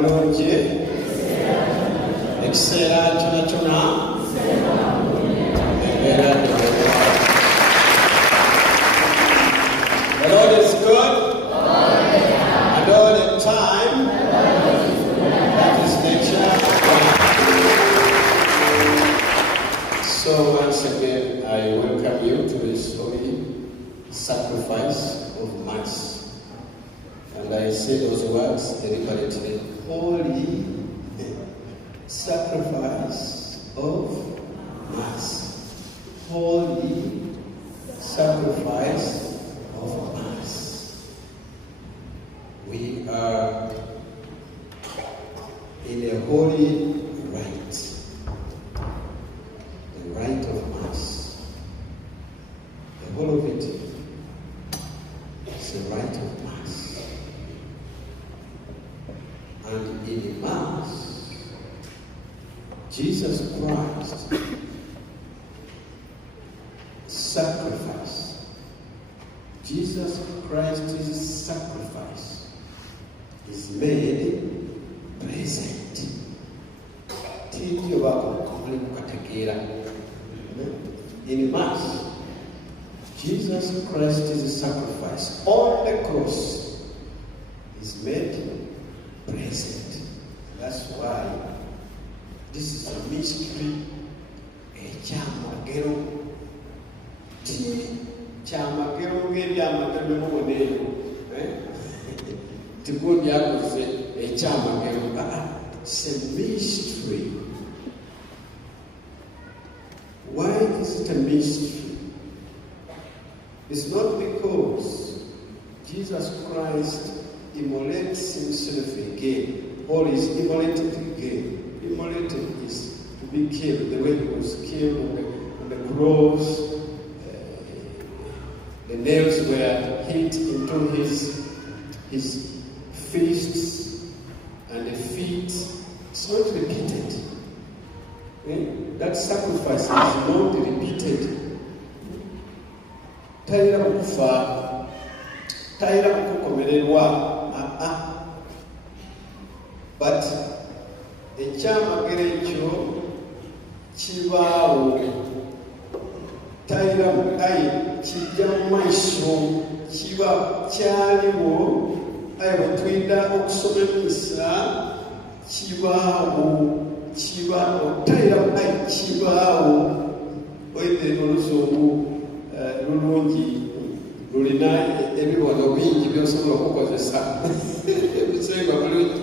bulungi ekiseera kyona embeera the Lord is good and all the time. That is nature. So once again I welcome you to this holy sacrifice of Mass. And I say those words deliberately. Holy sacrifice of Mass. Holy sacrifice of Mass. We are in a holy rite. The rite of Mass. The whole of it is a rite of Mass. And in Mass, Jesus Christ sacrifice. Jesus Christ's sacrifice is made present. In Mass, Jesus Christ's sacrifice on the cross is made present. That's why this is a mystery. Chamagero ngebyamagero muboneyo tikundi yakoze ekyamagero. It's a mystery. Why is it a mystery? It's not because Jesus Christ immolates himself again or is immolated again. Immolated is to be killed the way he was killed on the cross. The nails were hit into his fists and the feet. It's not repeated. That sacrifice is not repeated. Taira kufa, taira kukomererwa. But ekyamagero ekyo kibaawo. Taira mukayi kijja mu maiso kiba kyaliwo. Aye batwinda okusoma emisa kibaawo. Taira mukayi kibaawo. Oide oluzungu lulungi lulina ebibono bingi byosobola okukozesa ebisenga bulungi.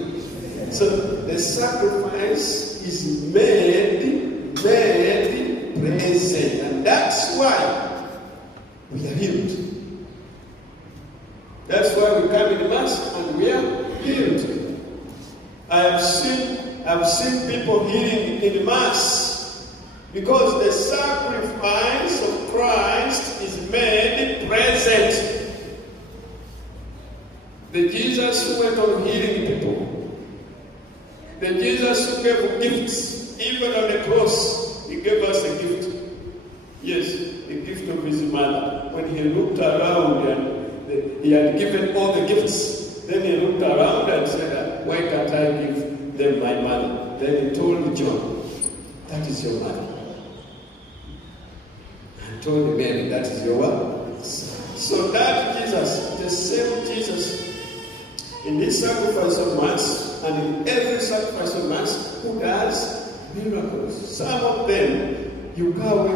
So the sacrifice is made present, and that's why we are healed. That's why we come in Mass and we are healed. I've seen people healing in Mass because the sacrifice of Christ is made present. The Jesus who went on healing people, the Jesus who gave gifts, even on the cross, he gave us a gift. Yes, the gift of his mother. When he looked around and he had given all the gifts, then he looked around and said, why can't I give them my mother? Then he told John, that is your mother. And told Mary, that is your what? So that Jesus, the same Jesus, in this sacrifice of Mass, and in every sacrifice of Mass, who does miracles. Some of them, you go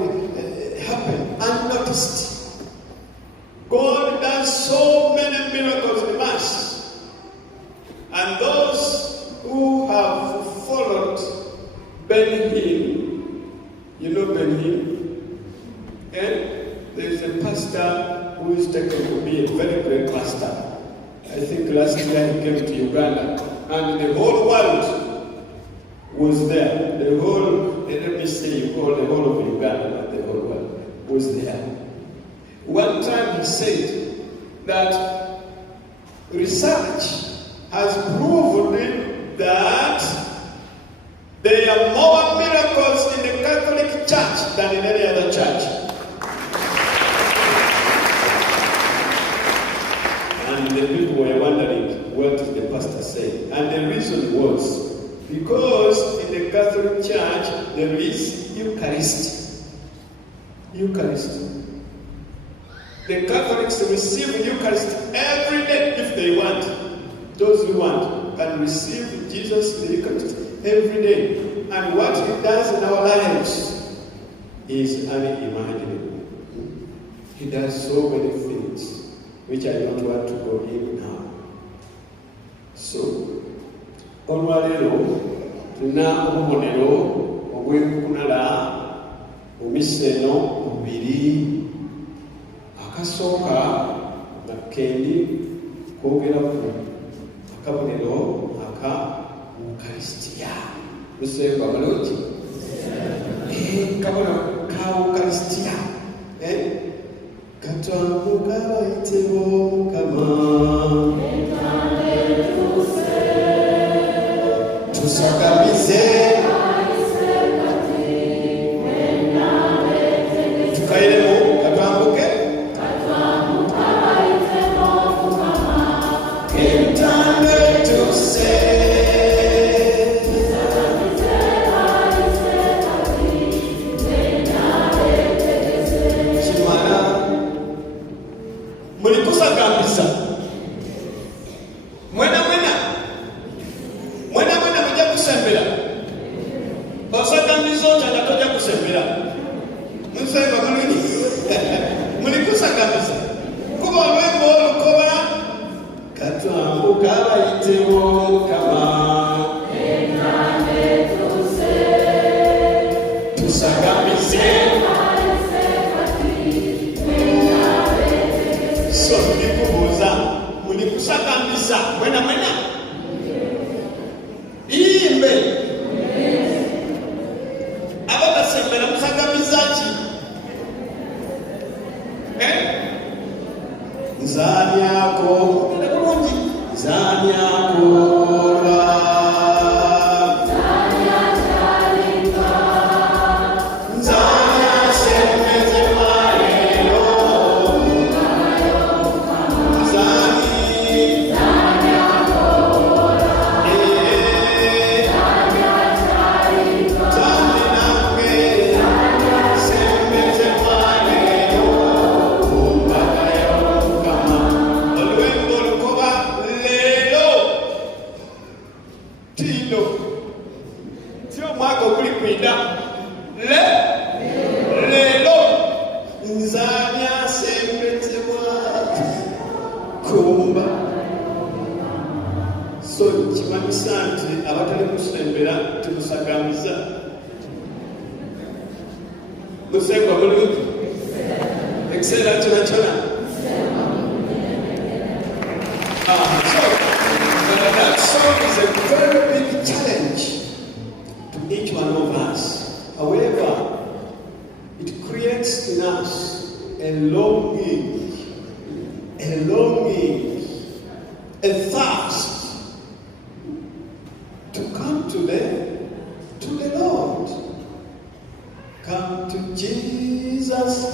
happen unnoticed. God does so many miracles in Mass. And those who have followed Ben Hinn, you know Ben Hinn? And there's a pastor who is taken to be a very great pastor. I think last year he came to Uganda. And the whole world was there. The whole, let me say, you call the whole of Uganda, not the whole world, was there. One time he said that research has proven that there are more miracles in the Catholic Church than in any other church. And the people were wondering, what did the pastor say? And the reason reason was because in the Catholic Church there is Eucharist. Eucharist. The Catholics receive Eucharist every day if they want. Those who want can receive Jesus in the Eucharist every day. And what he does in our lives is unimaginable. He does so many things which I don't want to go in now. So, olwaleero tulina obubonero obw'enkunala omiseno bubiri. Akasooka nga kendi kwogera ku akabonero aka Ukaristiya. Musemba bulungi? Kabonero ka Ukaristiya. Katwambuka bayitibwa Mukama. Tusagamize tukairemu katwambuke entande tuse kimana muli kusagambisa mwena mujja kusembera osagambiza otya nga tojja kusembera musemba mulungi muli kusagambisa kuba olwembo olukoba katwambuka bayitibwa Mukama. Tusagambise so ndikubuuza muli kusagambisa mwena iyimbe abatasembera musagambisa ki? Nzanyako bulungi zanyakola musemba bulungi ekiseera kyona. That song is a very big challenge to each one of us. However, it creates in us a longing, a thirst to come to the Lord. Come to Jesus.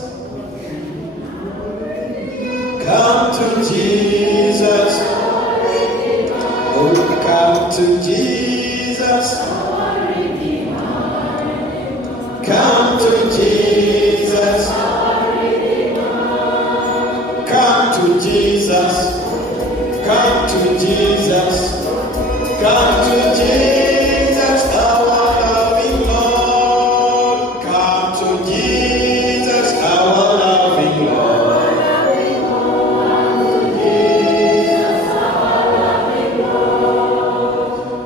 Come to Jesus. Oh, come to Jesus. Come to Jesus. Come to Jesus. Come to Jesus. Come to Jesus, our loving Lord. Come to Jesus, our loving Lord.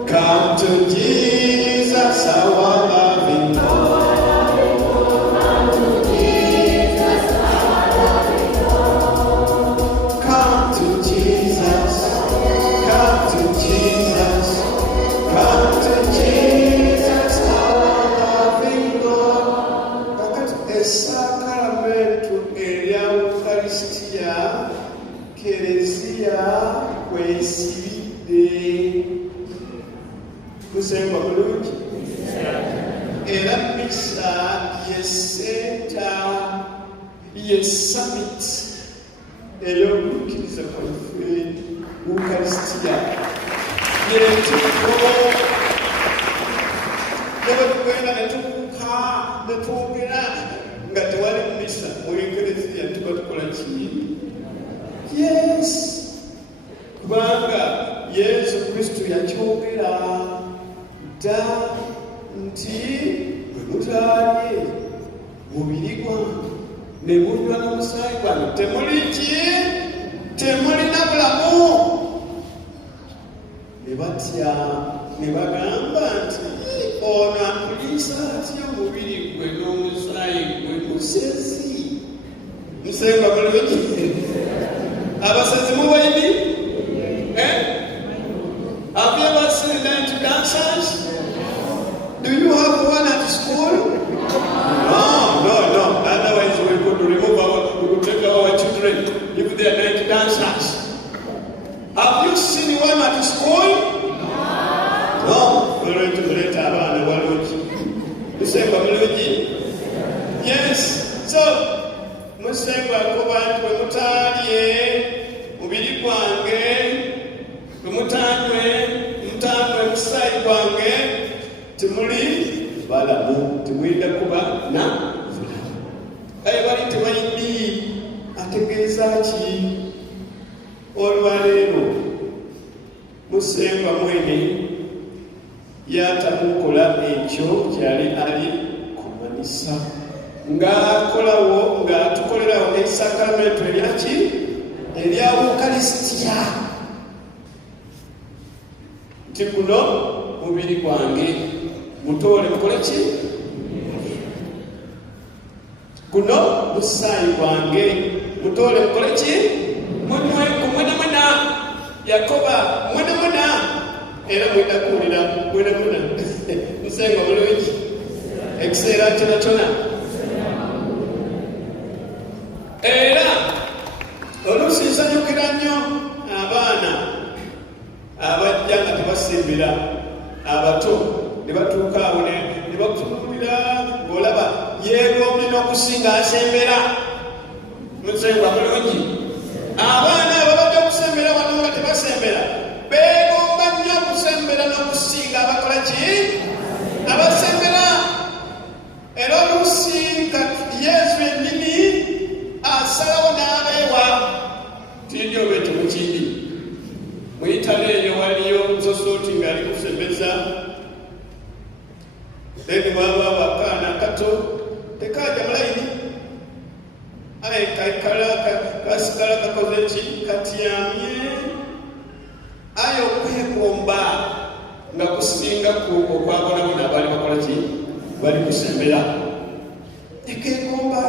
Come to Jesus, our loving Lord. Come to Jesus. Come to Jesus. Come to Jesus, our loving Lord. Kakati esakramento erya Ukaristiya Kereziya kwesibidde. Kusemba bulungi. Era misa ye center, ye summit ey'okukkiriza kwaffe Ukaristiya. Nebatugenda netubuuka netwogera nga tewali mumisa mu Eklezia tuba tukola ki? Yes, kubanga Yesu Kristo yakyogera dda nti bwe mutaalye mubiri gwange ne munywa n'omusaayi gwange temuli ki? Temulina bulamu. Ne batya ne bagamba nti ono akuliisa atya omubiri gwe n'omusaayi gwe musezi. Musenga bulungi. Abasezi mubaini? Have you ever seen them to dancers? Do you have one at school? No. Otherwise we could take our children if they are night dancers. Have you seen one at school? No. Yes. So, Musenga kuba nti bwe mutaalye mubiri gwange, bwe mutanywe musaayi gwange, temuli balamu, temwenda kuba na bulamu. Kale bali tebayindi ategeeza ki? Olwaleero Musenga mwene yatamukola ekyo kyali ali kumanisa ng'atukolerawo esakramento eryaki? Erya Ukaristia. Nti guno mubiri gwange mutoole mukole ki? Guno musaayi gwange mutoole mukole ki? Munywe kumwenamwena. Yakoba mwenamwena. Era mwenda kuwulira mwenamwena. Musenga bulungi. Ekiseera kyona. Era oluusi nsanyukira nnyo abaana abajja nga tebasembera abato ne batuuka awo ne bakutunuulira ng'olaba yeegombye n'okusinga asembera. Musenga bulungi. Abaana ababadde okusembera wano nga tebasembera beegomba nnyo okusembera n'okusinga abakola ki? Abasembera. Era oluusi Yesu yennyini asalawo n'abeewa tindyo beetu mukindi. Mu Italy eyo waliyo Zosooti ng'ali kusembeza. Then wabaawo akaana akato tekaaja mulayini. Kasigala kakoze ki? Katyamye. Aye okwegomba nga kusinga okwabonabona abaali bakola ki? Bali kusembera. Nekegomba.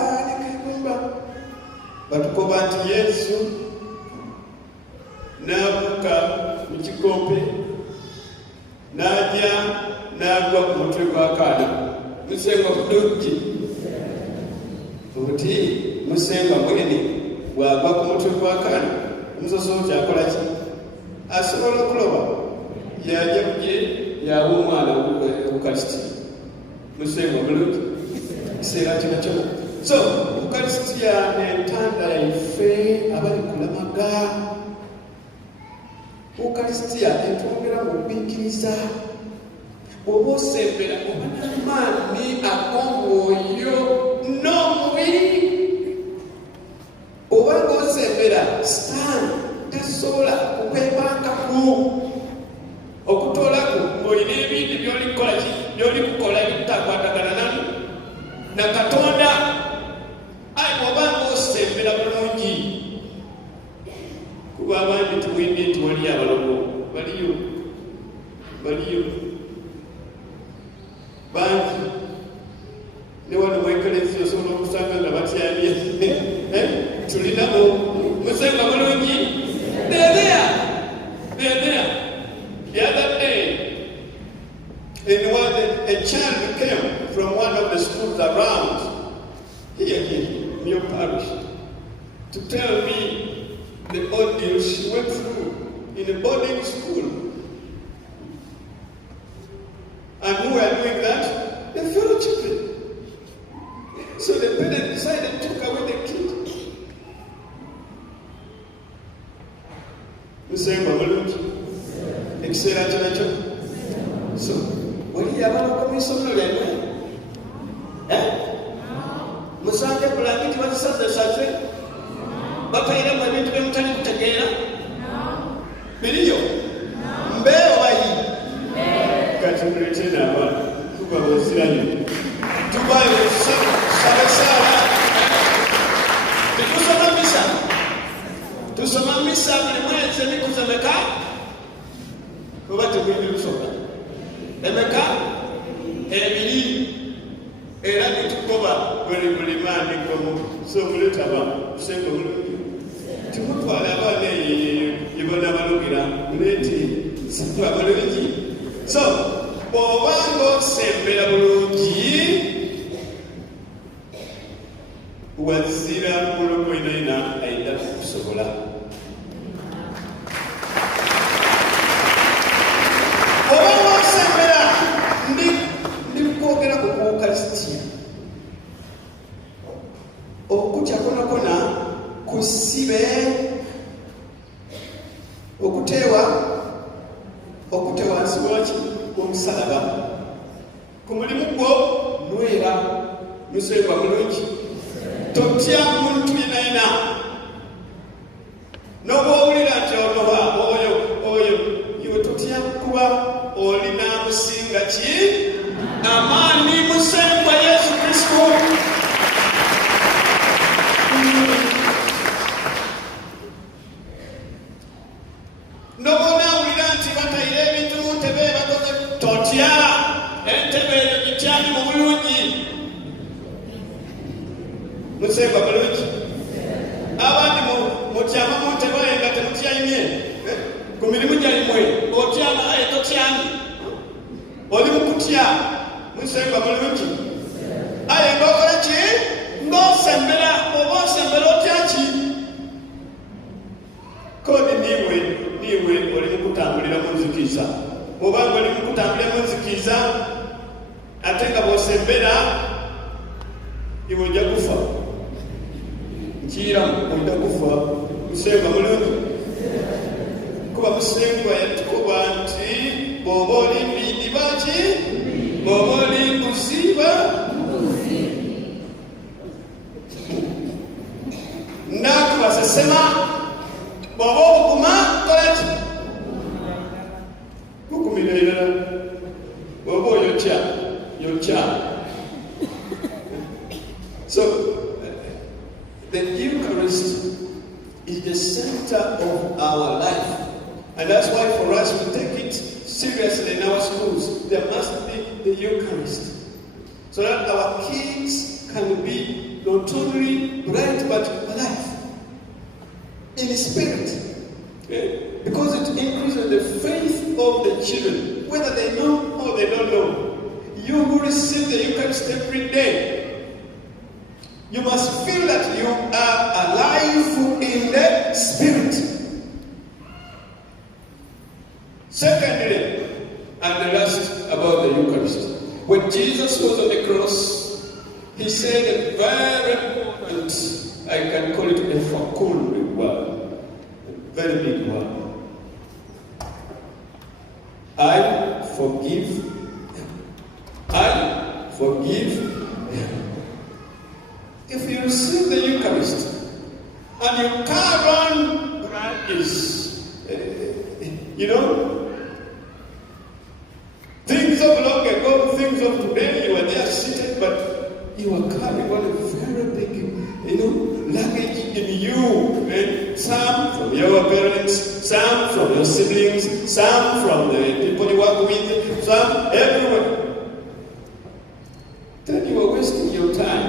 Batukoba nti Yesu n'abuuka mu kikompe n'ajja n'agwa ku mutwe gw'akaana. Musenga bulungi. Obuti Musenga mwene bw'agwa ku mutwe gw'akaana, Musosooti akola ki? Asobola okuloba. Yajja bugye yawa omwana Ukaristia. Musenga bulungi. Ekiseera kyona. So, Ukaristia n'entanda yaffe abali kulamaga. Ukaristia etwongera mu kubiikiriza. Bw'oba osembera oba n'amaanyi ag'omwoyo n'omubiri. Oba ng'osembera sitaani tasobola kukwebangako okutoolaku ng'olina ebintu by'oli kukola ki? By'oli kukola ebitakwatagana na Katonda. Aye bw'oba ng'osembera bulungi. Kuba abandi tuwulidde nti waliyo abalogo. Baliyo bangi. Ne wano mu Eklezia osobola okusanga nga batyamye. Tulinabo. Musenga bulungi. They're there. The other day, a child came from one of the schools around here in your parish to tell me the ordeal she went through in a boarding school. And who were doing that? The fellow children. So the parents decided to take away the kid. Musenga bulungi. ekiseera kinakyo. So wali abantu mu isomero lyemmwe musange bulangiti bazisazesaze batairemu ebintu byemutali kutegeera biriyo mbeewayi kati muletera abaana tuba bozirayo tubayo sabasaala tetusoma misa tusoma misa buli mwezi emikuzemeka oba tegwindi lusoka emeka ebiri era nitugoba buli maandikomu so muletaba kusenga bulungi timutwala abaana yebona balugera muleti situla bulungi so bw'obanga osembera bulungi wazira mulogo inaina aida kusobola obanga osembera ndi kwogera ku Ukaristiya okutya konakona kusibe okutewa wansi waki omusalaba ku mulimu gwo nwera musengwa mulungi totya muntu yenayina n'obwowulira nti onoba oyo iwe totya kuba olina musinga ki amaani musengwa Yesu Kristo. Nobonawulira nti bataire ebintu muntebe bakoze totya entebe eyo gityali mu bulungi musengwa bulungi abandi mutyama muntebe aye nga temutyamye ku mirimu gyalimwe otyama aye totyami oli mukutya musengwa bulungi aye ngaokola ki ng'osembera oba osembera otyaki kodi niwe oli mukutambulira mu nzikiza obanga oli mukutambulira mu nzikiza ate nga bw'osembera iwe ojja kufa nkiiramu ojja kufa musengwa mulungi kuba musengwa yatukuba nti bw'oba oli mbindi baki bw'oba oli kusiba nakubasesema bw'oba obukuma kolaki kukumira irala bw'oba oyokya. So the Eucharist is the center of our life, and that's why for us we take it seriously in our schools. There must be the Eucharist so that our kids can be not only bright but alive in spirit, okay? Because it increases the faith of the children, whether they know or they don't know. You who receive the Eucharist every day, you must feel that you are alive in the spirit. Secondly, and the last about the Eucharist, when Jesus was on the cross, he said a very important, I can call it a fecund word, a very big word. I forgive them. I forgive them. If you receive the Eucharist and you carry on grudges, things of long ago, things of today, you are there seated, but you are carrying on a very big, luggage in you. And some from your parents, some from your siblings, some from the people you work with, some everywhere. Then you are wasting your time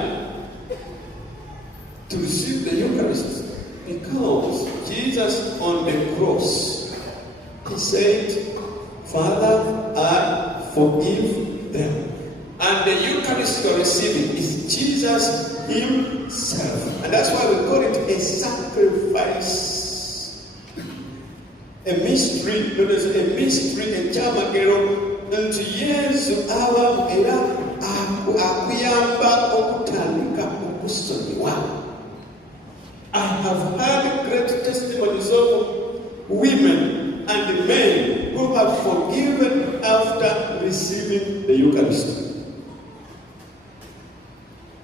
to receive the Eucharist, because Jesus on the cross, he said, Father, I forgive them. And the Eucharist you're receiving is Jesus himself. And that's why we call it a sacrifice. A mystery, known as a mystery, a chamagero, unto Yesu awa era akuyamba okutandika okusonyiwa. I have heard great testimonies of women and men who have receiving the Eucharist.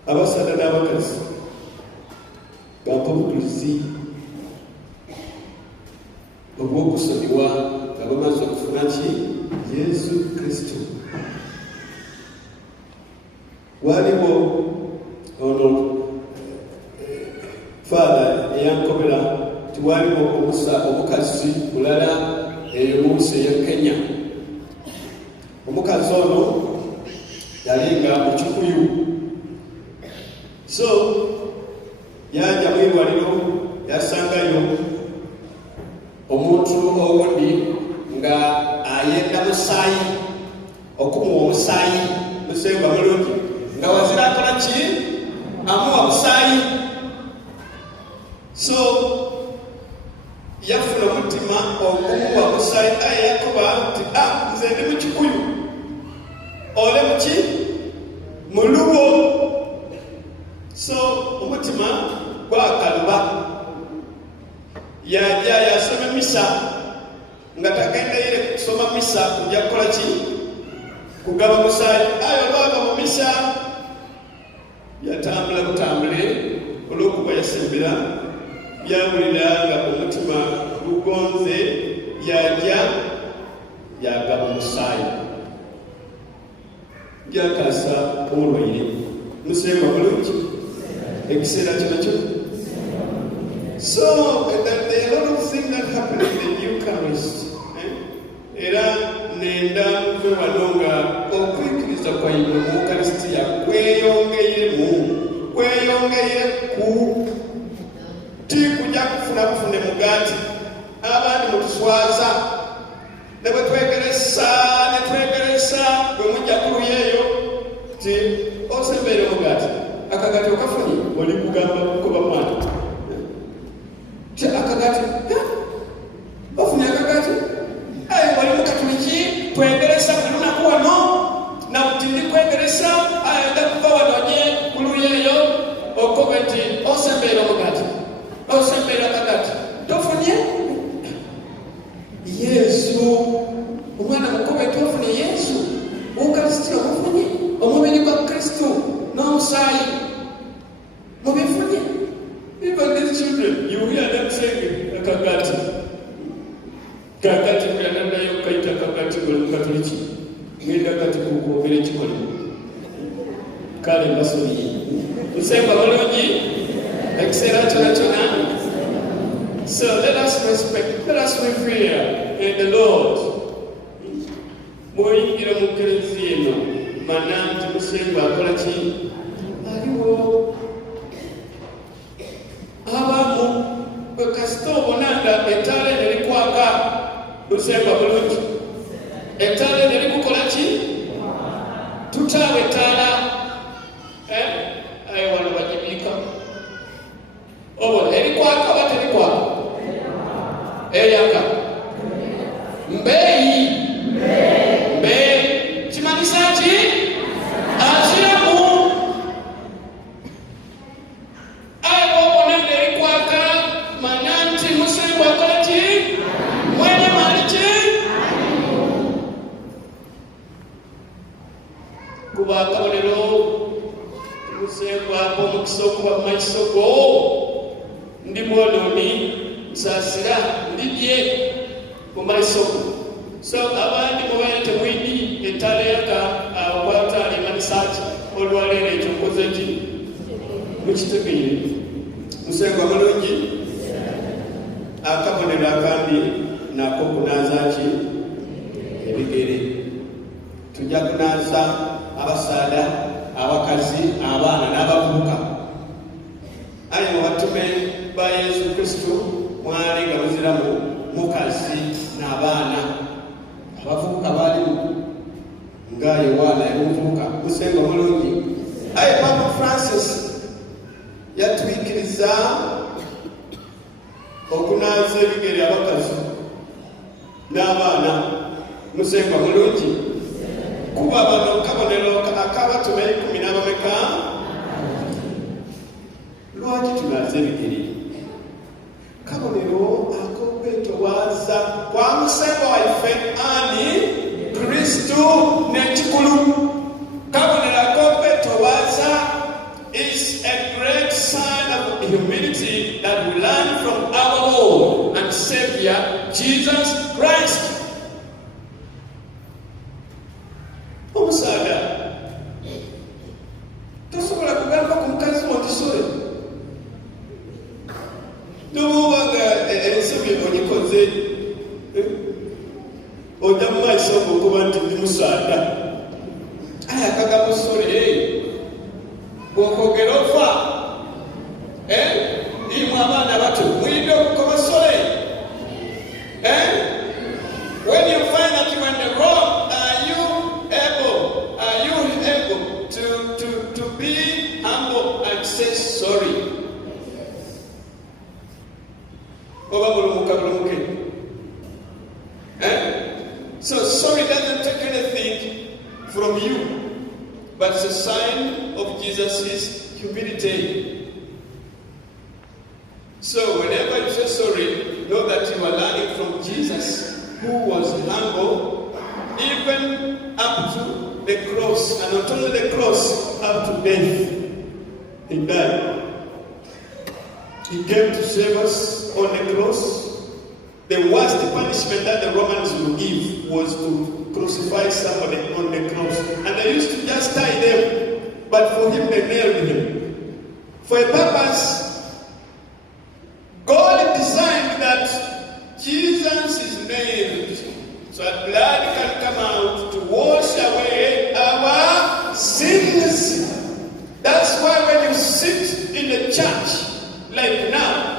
Abasada n'abakazi bampa obutuuzi obw'okusonyiwa nga bamaze okufuna ki? Yesu Kristo. Waliwo ono faada eyankobera tiwaliwo omukazi mulala eyo mu nsi eya Kenya. Omukazi ono yalinga mu Kikuyu, so yajja mwirwaliro yasangayo omuntu owundi nga ayenda musaayi, okumuwa omusaayi musemba mulungi nga wazira akola ki? Amuwa musaayi. So yafuna omutima okumuwa musaayi, aye yakuba nti nze ndi mu Kikuyu, ole muki? Muluwo. So omutima gwakaluba, yajja yasoma misa nga tagendaire kusoma misa kujja kukola ki? Kugaba musaayi. Ayo olwava mu misa yatambula butambule olw'okuba yasembera, byawulira nga omutima gugonze, yajja yagaba musaayi, jakasa omulwaire. Musemba bulungi ekiseera kino kyo. So there are a lot of things that happen in the Eucharist. Era nenda muve wano nga okwikiriza kwayiwe mu Ukaristiya kweyongeye ku ti kujja kufuna bufune mugaati abandi mutuswaza ne bwe twegeresa bwe mujja kuluyeeyo ti osembeere omugaati akagaati okafunye oli kugamba kuba mwana ti akagaati ofunye akagaati aye oli mukatuliki twegeresa buli lunaku wano na butindi kwegeresa ayenda kuva wano nye kuluyeeyo okobe nti osembeere omugaati osembeere akagaati tofunye Yesu. Omwana mukobe tofunye Yesu. Ukaristiya omufunye, omubiri gwa Kristo n'omusaayi mubifunye. Even these children, you hear them saying akagaati. Kakati kuyanayo kaita kakati kwa Katoliki. Ngenda kati kukuobere kikoli. Kale mbasoni. Musemba balungi ekiseera kyona. So let us respect, let us revere in the Lord. Muyingira mu Eklezia eno mana nti musemba akola ki? Aliwo abamu bwe kasita obona nga ettaala eno erikwaka, musemba bulungi, ettaala eno erikukola ki? Tutaawa ettaala aye wano bagibiika obona erikwaka oba terikwaka? Eyaka mbeeyi kimanyisa ki? Aziramu. Aye bw'obona ng'erikwaka manya nti musemba akola ki? Mwene mali ki? Kuba akabonero musemba omukisa okuba mu maiso go, ndi mwonooni nsaasira ndidye mu maiso go. So abandi mubaire temwidi ettaala yaka akwataala emanisaaki olwaleero ekyo nkoze ki? Mukitegeire. Musemba mulungi. Akabonero akandi nako kunaaza ki? Ebigere. Tujja kunaaza abasaada, abakazi, abaana n'abavubuka. Aye mu batume ba Yesu Kristo mwali nga muziramu mukazi n'abaana. Abavubuka baalimu nga Yowaana yali muvubuka. Musemba mulungi. Aye Papa Francis yatwikiriza okunaaza ebigere abakazi n'abaana. Musemba mulungi. Kuba bano kabonero akabatume 10 n'abameka. Lwaki tunaaza ebigere? Kabonero akokwetoowaza kwa musemba waffe ani Kristo n'ekikulu musaada tosobola kugamba ku mukazi wo nti sole nobanga ensobi ogikoze ojja mu maaso okuba nti ndi musaada aya akagamba sole bw'okwogera ofa irimu abaana bato muyinza okukoba sole when you find that you are in the wrong, are you able to be humble and say sorry? So sorry doesn't take anything from you, but it's a sign of Jesus' humility. So whenever you say sorry, know that you are learning from Jesus, who was humble even up to the cross, and not only the cross, up to death. He died. He came to save us on the cross. The worst punishment that the Romans would give was to crucify somebody on the cross. And they used to just tie them, but for him they nailed him. For a purpose, God designed that Jesus is nailed so that blood can come out to wash away our sins. That's why when you sit in the church like now,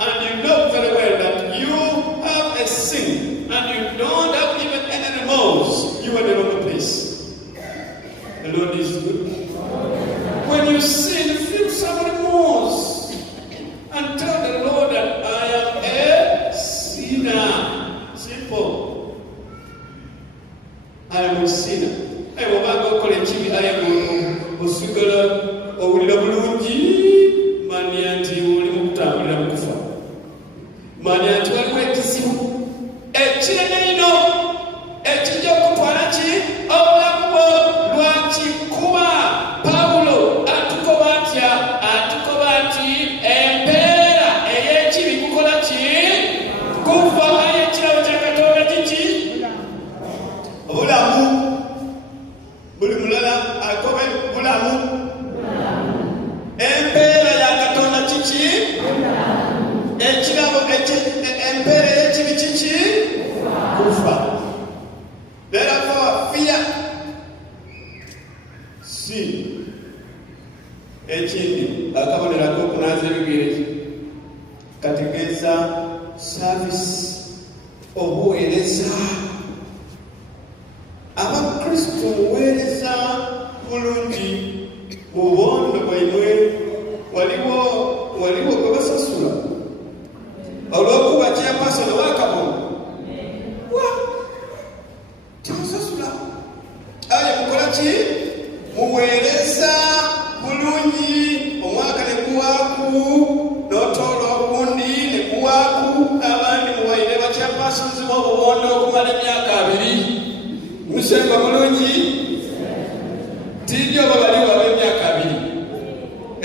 and you know very well that you have a sin and you don't have even any remorse, you are in the wrong place. The Lord is good. When you sin, feel some remorse and tell the Lord that I am a sinner. Simple. I am a sinner. I will go to the chibi. I am a sinner. O wulira bulungi manya nti oli mukutambulira mu kufa. Manya nti waliwo ekizibu ekinene nnyo ekijja okutwala ki obulamu bwo. Lwaki? Kuba Pawulo atukoba atya? Atukoba ati empeera ey'ekibi kukola ki? Kufa. Aye ekirabo kya Katonda kiki? Obulamu. Buli mulala akoba bulamu. Empeera ya Katonda kiki? Ekirabo empeera y'ekibi kiki? Kufa. Therefore fear sin. Ekindi akabonero ak'okunaaza ebigere kategeeza service, obuweereza. Abakristo muweereza bulungi mu bubondo bwammwe. Waliwo gwe basasula olw'okuba chairperson w'akabondo. Timusasula. Aye mukola ki? Muweereza bulungi. Omwaka ne guwaaku, n'otoola obundi ne guwaaku. Abandi muwaire ba chairpersons b'obubondo okumala emyaka 2. Musemba bulungi. Tiri oba baliwo ab'emyaka 2.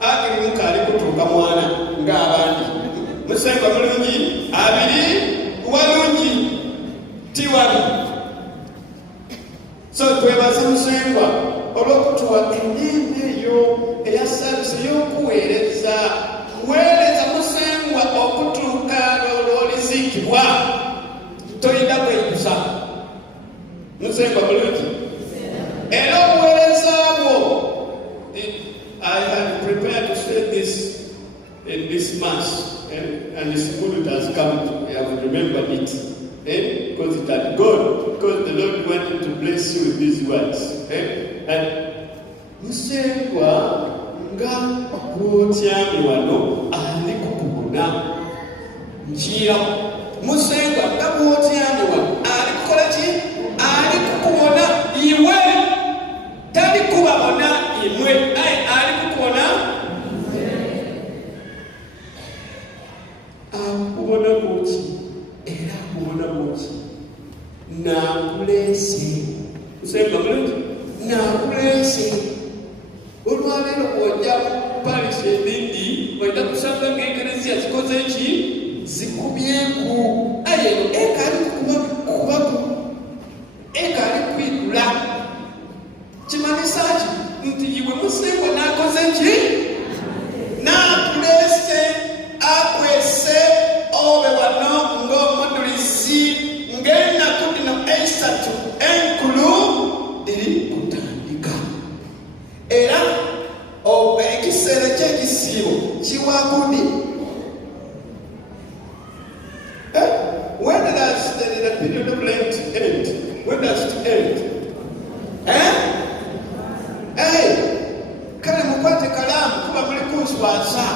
Akiri mukaali kutuuka mwana ng'abandi. Musemba bulungi. 2 walungi tiwabi. So twebaze Musengwa olw'okutuwa ennyimba eyo eya service ey'okuweereza. Kuweereza Musengwa okutuuka lw'olizikibwa toyinza kweyusa. Musengwa bulungi. Era obuweereza bwo, I had prepared to say this in this mass, and it's good it has come. I have remembered it, because it had gone, because the Lord wanted to bless you with these words. And Musengwa nga bw'otyamye wano ali kukubona njira. Musengwa nga bw'otyamye wano ali kukola ki? Ali kukubona iwe. Tali kubabona imwe. Ali kukubona akubona muki era akubona muki. Nakuleese. Musengwa bulungi. Nakuleese. Olwaleero bw'ojja parish endindi oyinza kusanga ng'ekereziya zikoze ki? Zikubyeku. Aye ekaali kukubaku. Ekaali ki n'akulese akwese obe wano ng'omudulizi ng'ennaku dino esatu enkulu diri kutandika era ekiseera ky'ekisiibo kiwagudi. When does the period of Lent end? When does it end? Kale mukwate kalamu kuba muli kunswaza.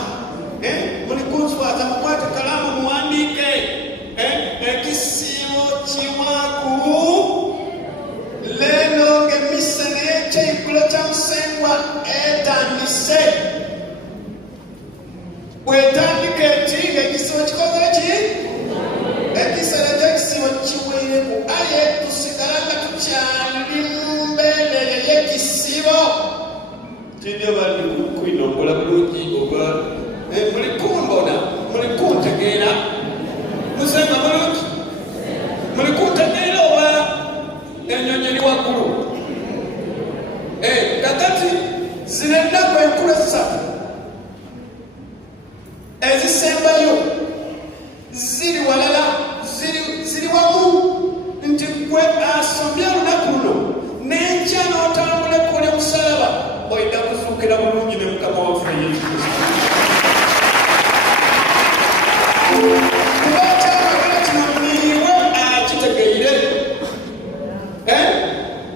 Muli kunswaza mukwate kalamu muwandiike. Ekisiibo kiwaku leero ng'emmisa n'ekyeigulo kya Musengwa etandise. Bw'etandika eti ng'ekisiibo kikoze ki? Ekiseera ky'ekisiibo kiweereku aye tusigala nga tukyali mu mbeera y'ekisiibo. Kiri abali kwinongola bulungi oba muli kumbona, muli kuntegeera. Musenga bulungi? Muli kuntegeera oba ennyonyi eri waggulu? Kakati zino ennaku enkulu esatu ezisembayo ziri walala, ziri wamu nti gwe asomye olunaku luno n'enkya n'otambula ekkola omusalaba oyina kuzuukira bulungi ne Mukama waffe Yesu Kristo. Kuba kyamagana kino niiwe akitegeire.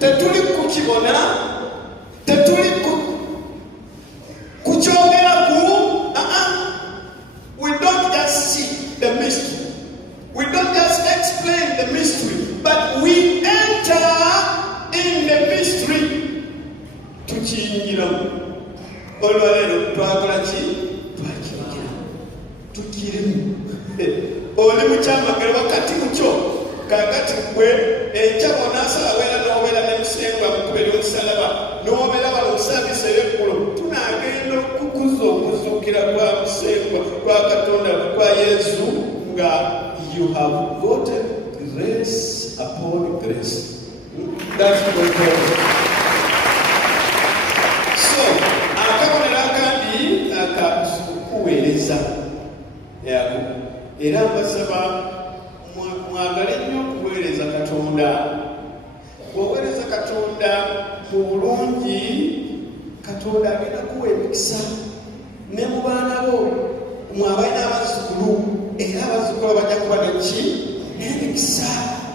Tetuli kukibona, tetuli kukyogeraku. We don't just see the mystery. We don't just explain the mystery, but we enter in the mystery. Tukiyingiramu. Olwaleero twakola ki? Twakiyingira. Tukirimu. Oli mukyamagero wakati mukyo. Kakati gwe enkya bw'onaasala weera n'obeera ne Musengwa mukubera omusalaba n'obeera wala omusabisa ey'eggulo tunaagenda okukuza okuzuukira kwa Musengwa kwa Katonda kwa Yesu nga you have gotten grace upon grace. That's what God. So akabonero akandi akakuweereza era mbasaba mwagale nnyo okuweereza Katonda. Bw'oweereza Katonda mu bulungi, Katonda agenda kuwa emikisa ne mu baana bo mwabalina abazzukulu era abazzukulu bajja kuba neki n'emikisa.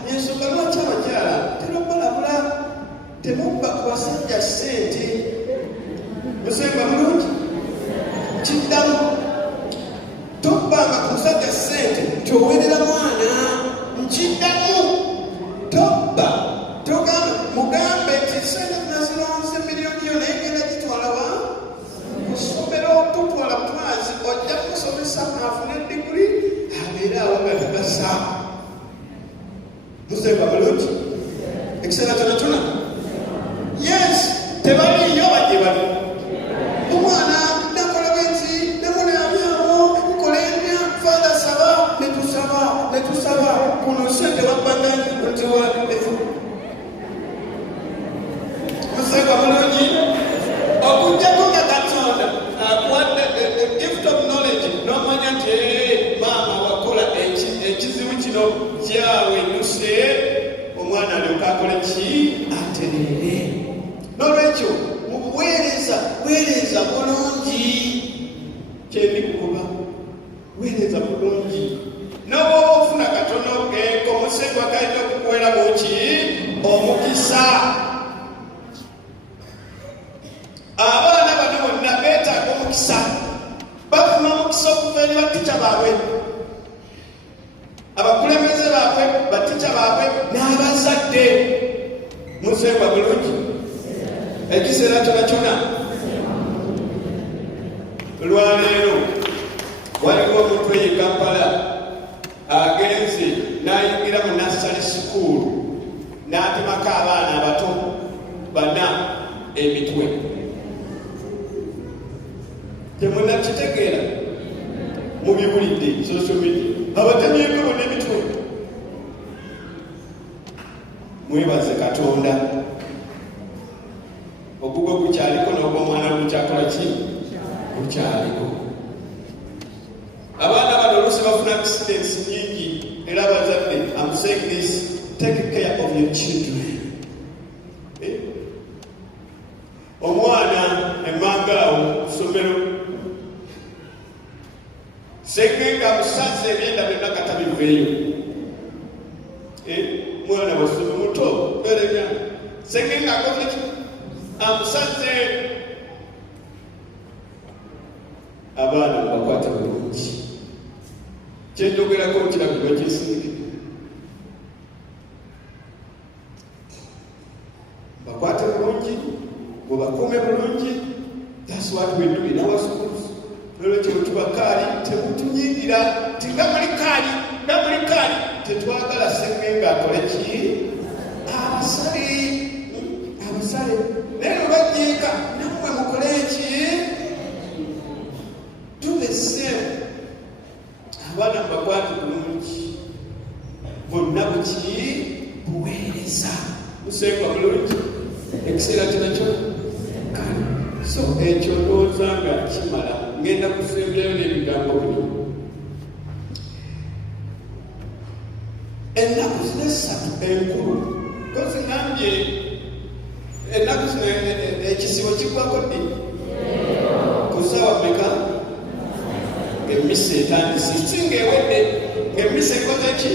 Ensonga lwaki abakyala terobbalabula temubba ku basajja ssente. Musenga bulungi kiddamu tobbanga ku musajja ssente tyowerera mwana nkiddamu tobba togamba mugambe nti sente nazironze miliyoni yo naye genda gitwala wa kusomera okutwala mwazi ojja kusomesa afune diguri abeere awo nga tagasa. Musenga bulungi ekiseera kyona kyona yes tebaliyo bajje bali omwana nakola bwenzi nemunayamyawo nkolenya fada saba netusaba kuno sente babbanga ntiwa Musenga bulungi okujjako nga Katonda akuwadde the gift of knowledge n'omanya nti maama wakola ekizibu kino kyawenyuse omwana alyoka akole ki atereere. N'olwekyo mu buweereza weereza bulungi. Kyendi kukuba weereza bulungi. N'obwoba ofuna katono ogeeko Musengwa kalina okukuwera muki omukisa. Abaana bano bonna beetaaga omukisa. Bafuna omukisa okuva eri batica baabwe, abakulembeze baabwe, batica baabwe n'abazadde. Musengwa bulungi ekiseera kyona kyona. Olwaleero waliwo omuntu eyo e Kampala agenze n'ayingira mu nasale sikuulu n'atemako abaana abato bana emitwe. Temunakitegeera mubibulidde social media abatemyeko bonna emitwe. Mwebaze Katonda. Ogugwo gukyaliko n'ogw'omwana gukyakola ki? kukyaliko. Abaana bano oluusi bafuna accidents nyingi era abazadde, I'm saying this, take care of your children. Omwana emmanga awo ku ssomero senge nga musaze ebyenda byonna katabiveeyo. Mwana wasome muto berenya senge nga akoze ki amusaze. Abaana bakwate bulungi, kyenjogerako kiragiro kisinge, bakwate bulungi, mubakuume bulungi. That's what we do in our schools. Lolo kyo tubakaali temutunyingira ti nga muli kaali tetwagala senge nga akole ki abasale naye bajjiika nammwe mukole ki do the same. Abaana bakwate bulungi, bonna buki buweereza musengwa bulungi ekiseera kinakyo kale. So ekyo ndowooza nga kimala, ngenda kusemberayo n'ebigambo bino. Ennaku zino essatu enkulu kozi ngambye ennaku zino ekisibo kiggwako ddi ku ssaawa mmeka ng'emmisa etandise singa ewedde ng'emmisa ekoze ki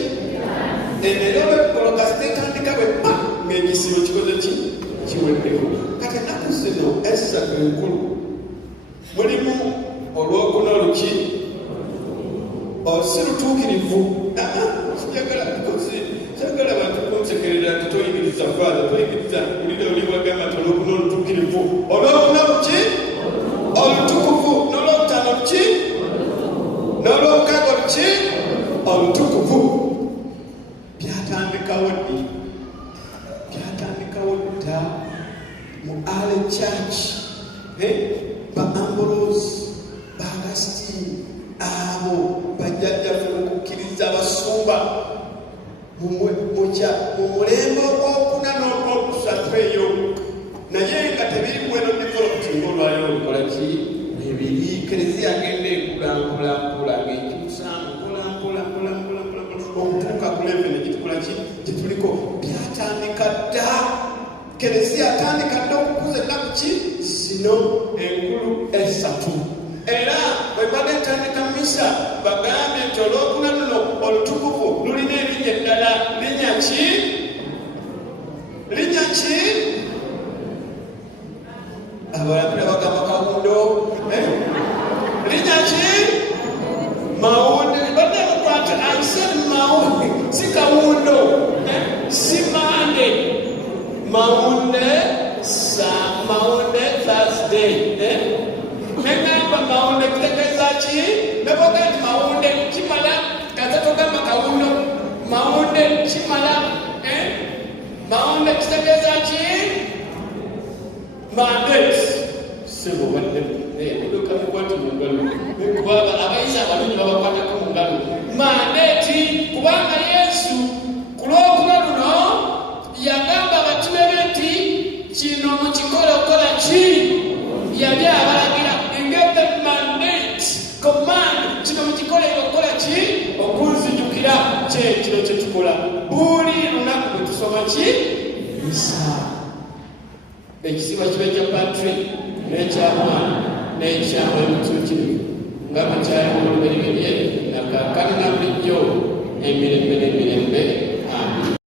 naye olwekoloka zitandika bwe pa ng'ekisibo kikoze ki kiweddeko. Kati ennaku zino essatu enkulu mulimu olwokuna oluki si lutuukirivu. Sagala abantu kunsekerera nti toyigiriza Father, toyigiriza ulida oli wagamba nti olwokuna olutuukirivu, olwokuna luki olutukuvu, n'olwokutaano luki, n'olwomukaaga luki olutukuvu. Byatandikawo ddi? Byatandikawo dda mu early church. Ba Ambrose, ba Augustine, abo bajjajjaffe mu kukkiriza abasumba mu mulembe ogwokuna n'ogwokusatu eyo, naye nga tebiri bweno developing olwaliro olukola ki ebiri. Eklezia agenda ekulampulampula ng'ekyusa mpolampola okutuuka ku level gitukola ki gituliko. Byatandika dda, eklezia atandika dda okukuza ennaku ki zino enkulu essatu. Era bwe bade etandika misa bagambye nti olwokuna luno olutukuvu lulina erinnya eddala. Linnya ki? Abalapira bagamba kawundo. Linnya ki? Mawunde. Badde bakwata I said mawunde, si kawundo, si mande. Mawunde Thursday. Negamba mawunde kitegeeza ki? Neboga nti mawunde kimala kaza togamba kawundo. Mawunde kimala mawunde kitegeeza ki? Mandate. Sebo badde ebiduka bikwata mu ngalo kubanga abayizi abalungi babakwatako mu ngalo. Mandate kubanga Yesu ku lwokuna luno yagamba abatume be nti kino mukikola okola ki? Yali abalagira engebe mandate command kino mukikola okola ki? Okunzijukira kino kye tukola buli lunaku bwe tusoma ki? Misa. Ekisiba kiba kya Patrick n'ekyamwana n'ekyamwemutuukirivu nga mukyali mu lubereberye na kaakano na bulijjo emirembe n'emirembe. Amen.